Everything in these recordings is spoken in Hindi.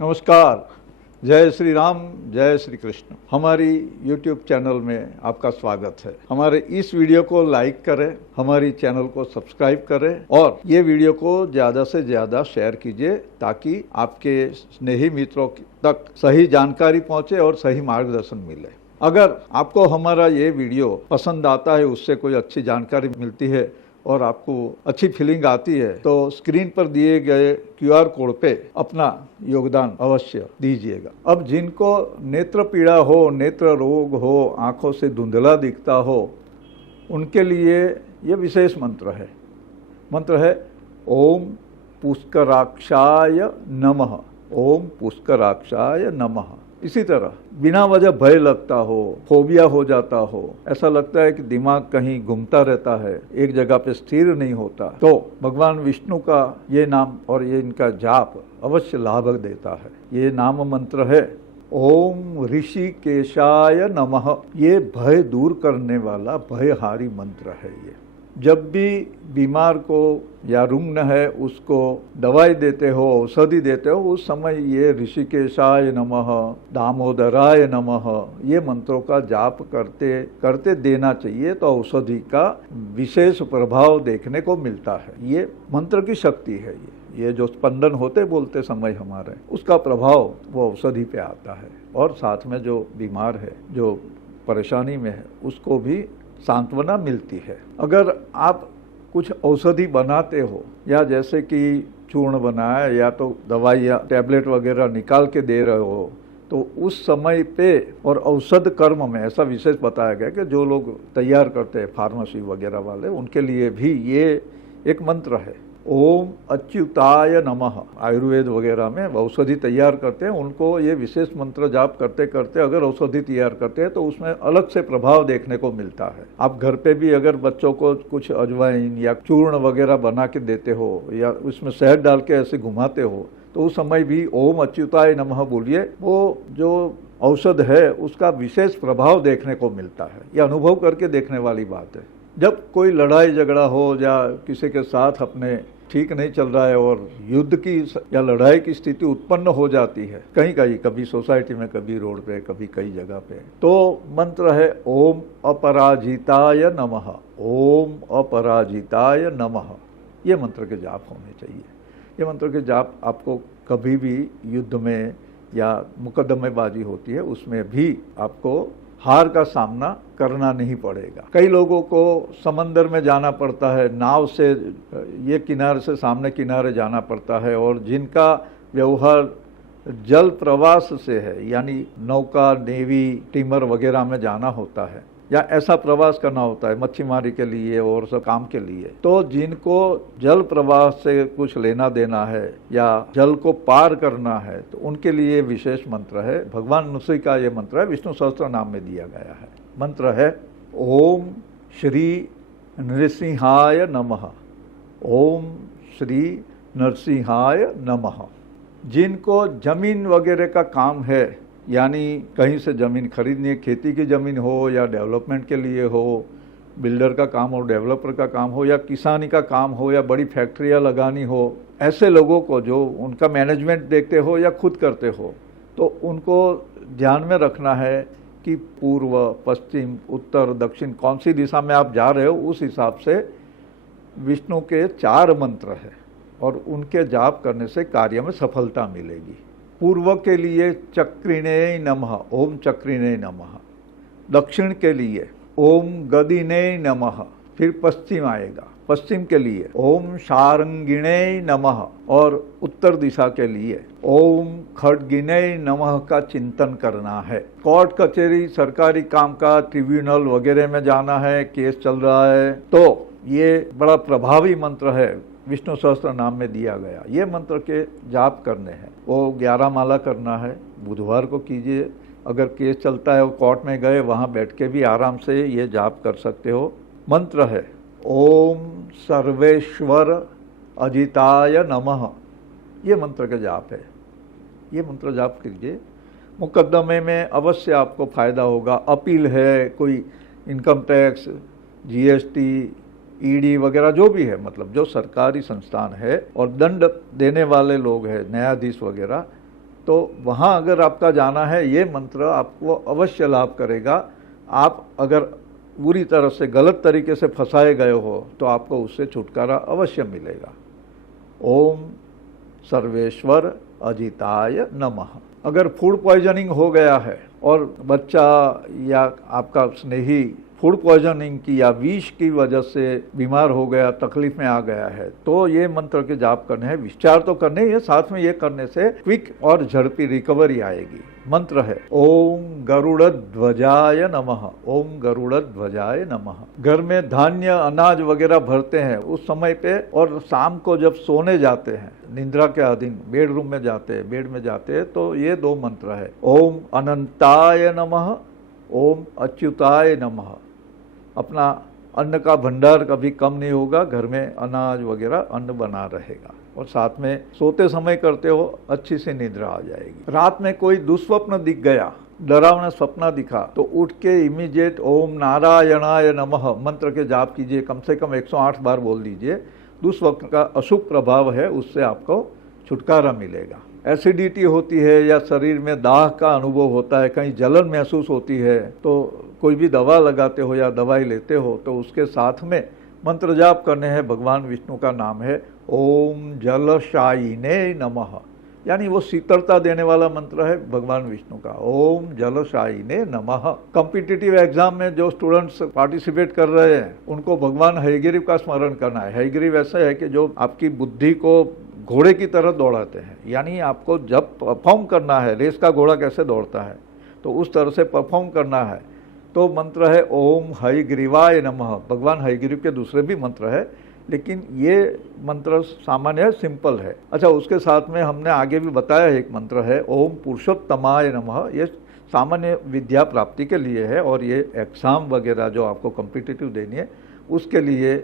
नमस्कार। जय श्री राम, जय श्री कृष्ण। हमारी YouTube चैनल में आपका स्वागत है। हमारे इस वीडियो को लाइक करें, हमारी चैनल को सब्सक्राइब करें और ये वीडियो को ज़्यादा से ज़्यादा शेयर कीजिए ताकि आपके स्नेही मित्रों तक सही जानकारी पहुंचे और सही मार्गदर्शन मिले। अगर आपको हमारा ये वीडियो पसंद आता है, उससे कोई अच्छी जानकारी मिलती है और आपको अच्छी फीलिंग आती है तो स्क्रीन पर दिए गए QR कोड पे अपना योगदान अवश्य दीजिएगा। अब जिनको नेत्र पीड़ा हो, नेत्र रोग हो, आंखों से धुंधला दिखता हो, उनके लिए ये विशेष मंत्र है। मंत्र है ओम पुष्कराक्षाय नमः। ओम पुष्कराक्षाय नमः। इसी तरह बिना वजह भय लगता हो, फोबिया हो जाता हो, ऐसा लगता है कि दिमाग कहीं घूमता रहता है, एक जगह पे स्थिर नहीं होता, तो भगवान विष्णु का ये नाम और ये इनका जाप अवश्य लाभ देता है। ये नाम मंत्र है ओम ऋषिकेशाय नमः। ये भय दूर करने वाला भयहारी मंत्र है। ये जब भी बीमार को या रुग्ण है उसको दवाई देते हो, औषधि देते हो, उस समय ये ऋषिकेशाय नमः, दामोदराय नमः ये मंत्रों का जाप करते करते देना चाहिए, तो औषधि का विशेष प्रभाव देखने को मिलता है। ये मंत्र की शक्ति है। ये जो स्पंदन होते बोलते समय हमारे, उसका प्रभाव वो औषधि पे आता है और साथ में जो बीमार है, जो परेशानी में है, उसको भी सांत्वना मिलती है। अगर आप कुछ औषधि बनाते हो या जैसे कि चूर्ण बनाया या तो दवाई या टैबलेट वगैरह निकाल के दे रहे हो, तो उस समय पे और औषध कर्म में ऐसा विशेष बताया गया कि जो लोग तैयार करते हैं फार्मेसी वगैरह वाले, उनके लिए भी ये एक मंत्र है। ओम अच्युताय नमः। आयुर्वेद वगैरह में औषधि तैयार करते हैं, उनको ये विशेष मंत्र जाप करते करते अगर औषधि तैयार करते हैं तो उसमें अलग से प्रभाव देखने को मिलता है। आप घर पे भी अगर बच्चों को कुछ अजवाइन या चूर्ण वगैरह बना के देते हो या उसमें शहद डाल के ऐसे घुमाते हो, तो उस समय भी ओम अच्युताय नमः बोलिए, वो जो औषध है उसका विशेष प्रभाव देखने को मिलता है। यह अनुभव करके देखने वाली बात है। जब कोई लड़ाई झगड़ा हो या किसी के साथ अपने ठीक नहीं चल रहा है और युद्ध की या लड़ाई की स्थिति उत्पन्न हो जाती है कहीं कहीं, कभी सोसाइटी में, कभी रोड पे, कभी कई जगह पे, तो मंत्र है ओम अपराजिताय नमः। ओम अपराजिताय नमः। ये मंत्र के जाप होने चाहिए। ये मंत्र के जाप आपको कभी भी युद्ध में या मुकदमेबाजी होती है उसमें भी आपको हार का सामना करना नहीं पड़ेगा। कई लोगों को समंदर में जाना पड़ता है, नाव से ये किनारे से सामने किनारे जाना पड़ता है, और जिनका व्यवहार जल प्रवास से है, यानी नौका, नेवी, टीमर वगैरह में जाना होता है या ऐसा प्रवास करना होता है मच्छीमारी के लिए और सब काम के लिए, तो जिनको जल प्रवाह से कुछ लेना देना है या जल को पार करना है, तो उनके लिए विशेष मंत्र है। भगवान नृसिंह का ये मंत्र है, विष्णु सहस्त्र नाम में दिया गया है। मंत्र है ओम श्री नृसिंहाय नमः। ओम श्री नरसिंहाय नमः। जिनको जमीन वगैरह का काम है, यानी कहीं से ज़मीन खरीदनी है, खेती की ज़मीन हो या डेवलपमेंट के लिए हो, बिल्डर का काम हो, डेवलपर का काम हो या किसानी का काम हो या बड़ी फैक्ट्रियां लगानी हो, ऐसे लोगों को जो उनका मैनेजमेंट देखते हो या खुद करते हो, तो उनको ध्यान में रखना है कि पूर्व, पश्चिम, उत्तर, दक्षिण कौन सी दिशा में आप जा रहे हो, उस हिसाब से विष्णु के 4 मंत्र हैं और उनके जाप करने से कार्य में सफलता मिलेगी। पूर्व के लिए चक्रिणे नमः। ओम चक्रिणे नमः। दक्षिण के लिए ओम गदिने नमः। फिर पश्चिम आएगा, पश्चिम के लिए ओम शारंगिणे नमः, और उत्तर दिशा के लिए ओम खड्गिने नमः का चिंतन करना है। कोर्ट कचहरी, सरकारी कामकाज, ट्रिब्यूनल वगैरह में जाना है, केस चल रहा है, तो ये बड़ा प्रभावी मंत्र है, विष्णु सहस्त्र नाम में दिया गया। ये मंत्र के जाप करने हैं, वो 11 माला करना है। बुधवार को कीजिए। अगर केस चलता है, वो कोर्ट में गए, वहाँ बैठ के भी आराम से ये जाप कर सकते हो। मंत्र है ओम सर्वेश्वर अजिताय नमः। ये मंत्र का जाप है। ये मंत्र जाप कीजिए, मुकदमे में अवश्य आपको फायदा होगा। अपील है, कोई इनकम टैक्स, GST, ED वगैरह जो भी है, मतलब जो सरकारी संस्थान है और दंड देने वाले लोग हैं, न्यायाधीश वगैरह, तो वहाँ अगर आपका जाना है, ये मंत्र आपको अवश्य लाभ करेगा। आप अगर पूरी तरह से गलत तरीके से फंसाए गए हो तो आपको उससे छुटकारा अवश्य मिलेगा। ओम सर्वेश्वर अजिताय नमः। अगर फूड पॉइजनिंग हो गया है और बच्चा या आपका स्नेही फूड पॉइजनिंग की या विष की वजह से बीमार हो गया, तकलीफ में आ गया है, तो ये मंत्र के जाप करने हैं। विचार तो करने ही है, साथ में ये करने से क्विक और झड़पी रिकवरी आएगी। मंत्र है ओम गरुड़ध्वजाय नमः। ओम गरुड़ध्वजाय नमः। घर में धान्य अनाज वगैरह भरते हैं उस समय पे, और शाम को जब सोने जाते हैं, निद्रा के अधीन बेड में जाते हैं, तो ये दो मंत्र है। ओम अनंताय नमः, ओम अच्युताय नमः। अपना अन्न का भंडार कभी कम नहीं होगा, घर में अनाज वगैरह अन्न बना रहेगा, और साथ में सोते समय करते हो, अच्छी सी निद्रा आ जाएगी। रात में कोई दुस्वप्न दिख गया, डरावना सपना दिखा, तो उठ के इमीडिएट ओम नारायणाय नमः मंत्र के जाप कीजिए। कम से कम 108 बार बोल दीजिए। दुस्वप्न का अशुभ प्रभाव है, उससे आपको छुटकारा मिलेगा। एसिडिटी होती है या शरीर में दाह का अनुभव होता है, कहीं जलन महसूस होती है, तो कोई भी दवा लगाते हो या दवाई लेते हो तो उसके साथ में मंत्र जाप करने हैं। भगवान विष्णु का नाम है ओम जलशायिने नमः, यानी वो शीतलता देने वाला मंत्र है भगवान विष्णु का। ओम जलशायिने नमः। कॉम्पिटिटिव एग्जाम में जो स्टूडेंट्स पार्टिसिपेट कर रहे हैं उनको भगवान हयग्रीव का स्मरण करना है। हयग्रीव ऐसा है कि जो आपकी बुद्धि को घोड़े की तरह दौड़ाते हैं, यानी आपको जब परफॉर्म करना है, रेस का घोड़ा कैसे दौड़ता है तो उस तरह से परफॉर्म करना है। तो मंत्र है ओम हयग्रीवाय नमः। भगवान हयग्रीव के दूसरे भी मंत्र है, लेकिन ये मंत्र सामान्य है, सिंपल है। अच्छा, उसके साथ में हमने आगे भी बताया एक मंत्र है ओम पुरुषोत्तमाय नमः। ये सामान्य विद्या प्राप्ति के लिए है, और ये एग्जाम वगैरह जो आपको कॉम्पिटिटिव देनी है उसके लिए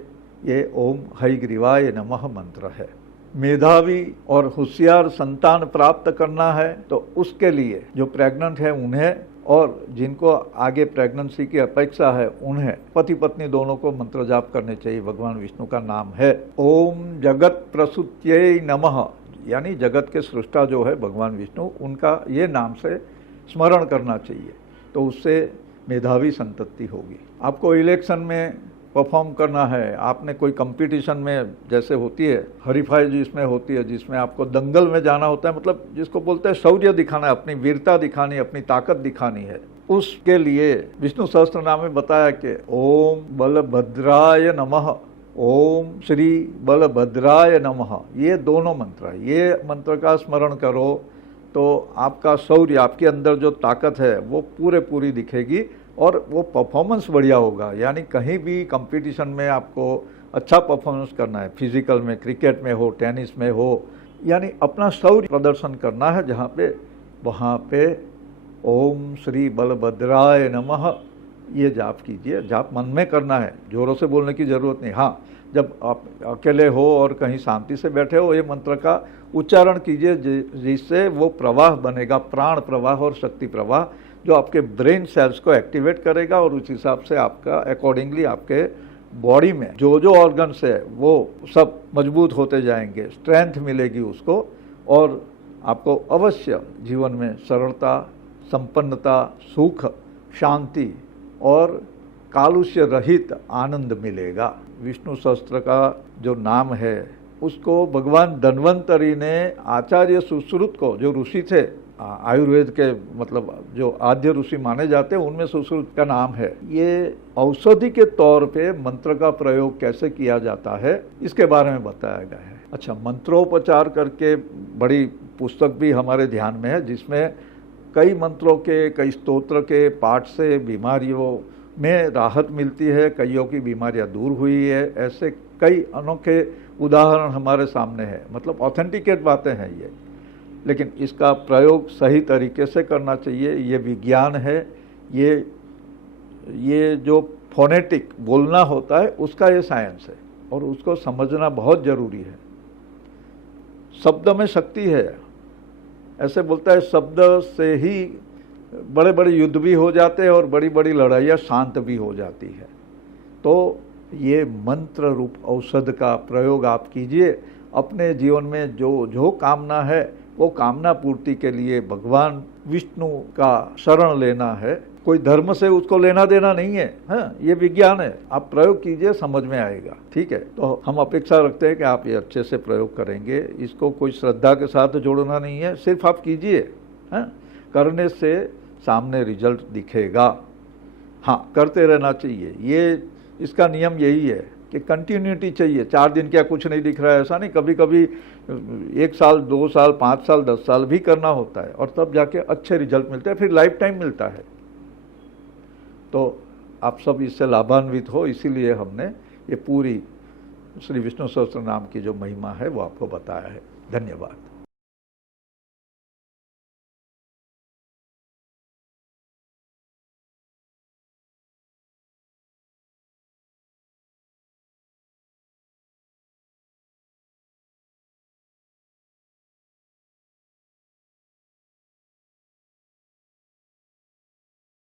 ये ओम हयग्रीवाय नमः मंत्र है। मेधावी और होशियार संतान प्राप्त करना है तो उसके लिए जो प्रेग्नेंट है उन्हें, और जिनको आगे प्रेगनेंसी की अपेक्षा है उन्हें, पति पत्नी दोनों को मंत्र जाप करने चाहिए। भगवान विष्णु का नाम है ओम जगत प्रसूत्यै नमः, यानी जगत के सृष्टा जो है भगवान विष्णु, उनका ये नाम से स्मरण करना चाहिए, तो उससे मेधावी संतति होगी। आपको इलेक्शन में परफॉर्म करना है, आपने कोई कंपटीशन में, जैसे होती है हरीफाई जिसमें होती है, जिसमें आपको दंगल में जाना होता है, मतलब जिसको बोलते हैं शौर्य दिखाना है, अपनी वीरता दिखानी, अपनी ताकत दिखानी है, उसके लिए विष्णु सहस्त्र नाम में बताया कि ओम बलभद्राय नमः, ओम श्री बलभद्राय नमः। ये दोनों मंत्र है, ये मंत्र का स्मरण करो तो आपका शौर्य, आपके अंदर जो ताकत है वो पूरी दिखेगी, और वो परफॉर्मेंस बढ़िया होगा। यानी कहीं भी कंपटीशन में आपको अच्छा परफॉर्मेंस करना है, फिजिकल में, क्रिकेट में हो, टेनिस में हो, यानी अपना शौर्य प्रदर्शन करना है जहाँ पे, वहाँ पे ओम श्री बलभद्राय नमः ये जाप कीजिए। जाप मन में करना है, जोरों से बोलने की ज़रूरत नहीं। हाँ, जब आप अकेले हो और कहीं शांति से बैठे हो, ये मंत्र का उच्चारण कीजिए, जिससे वो प्रवाह बनेगा, प्राण प्रवाह और शक्ति प्रवाह, जो आपके ब्रेन सेल्स को एक्टिवेट करेगा, और उस हिसाब से आपका अकॉर्डिंगली आपके बॉडी में जो ऑर्गन्स है वो सब मजबूत होते जाएंगे, स्ट्रेंथ मिलेगी उसको, और आपको अवश्य जीवन में सरलता, संपन्नता, सुख, शांति और कालुष्य रहित आनंद मिलेगा। विष्णु सहस्त्र का जो नाम है उसको भगवान धन्वंतरी ने आचार्य सुश्रुत को, जो ऋषि थे आयुर्वेद के, मतलब जो आद्य ऋषि माने जाते हैं, उनमें सुश्रुत का नाम है। ये औषधि के तौर पे मंत्र का प्रयोग कैसे किया जाता है इसके बारे में बताया गया है। अच्छा, मंत्रोपचार करके बड़ी पुस्तक भी हमारे ध्यान में है, जिसमें कई मंत्रों के, कई स्तोत्र के पाठ से बीमारियों में राहत मिलती है, कईयों की बीमारियां दूर हुई है। ऐसे कई अनोखे उदाहरण हमारे सामने है, मतलब ऑथेंटिकेट बातें हैं ये, लेकिन इसका प्रयोग सही तरीके से करना चाहिए। ये विज्ञान है, ये जो फोनेटिक बोलना होता है उसका ये साइंस है, और उसको समझना बहुत जरूरी है। शब्द में शक्ति है, ऐसे बोलता है, शब्द से ही बड़े बड़े युद्ध भी हो जाते हैं और बड़ी बड़ी लड़ाइयाँ शांत भी हो जाती है। तो ये मंत्र रूप औषध का प्रयोग आप कीजिए। अपने जीवन में जो कामना है वो कामना पूर्ति के लिए भगवान विष्णु का शरण लेना है। कोई धर्म से उसको लेना देना नहीं है, हाँ, ये विज्ञान है। आप प्रयोग कीजिए, समझ में आएगा। ठीक है, तो हम अपेक्षा रखते हैं कि आप ये अच्छे से प्रयोग करेंगे। इसको कोई श्रद्धा के साथ जोड़ना नहीं है, सिर्फ आप कीजिए। हाँ, करने से सामने रिजल्ट दिखेगा। हाँ, करते रहना चाहिए। ये इसका नियम यही है कि कंटिन्यूटी चाहिए। 4 दिन क्या कुछ नहीं दिख रहा है, ऐसा नहीं। कभी कभी 1 साल, 2 साल, 5 साल, 10 साल भी करना होता है, और तब जाके अच्छे रिजल्ट मिलते हैं, फिर लाइफ टाइम मिलता है। तो आप सब इससे लाभान्वित हो, इसीलिए हमने ये पूरी श्री विष्णु सहस्त्र नाम की जो महिमा है वो आपको बताया है। धन्यवाद।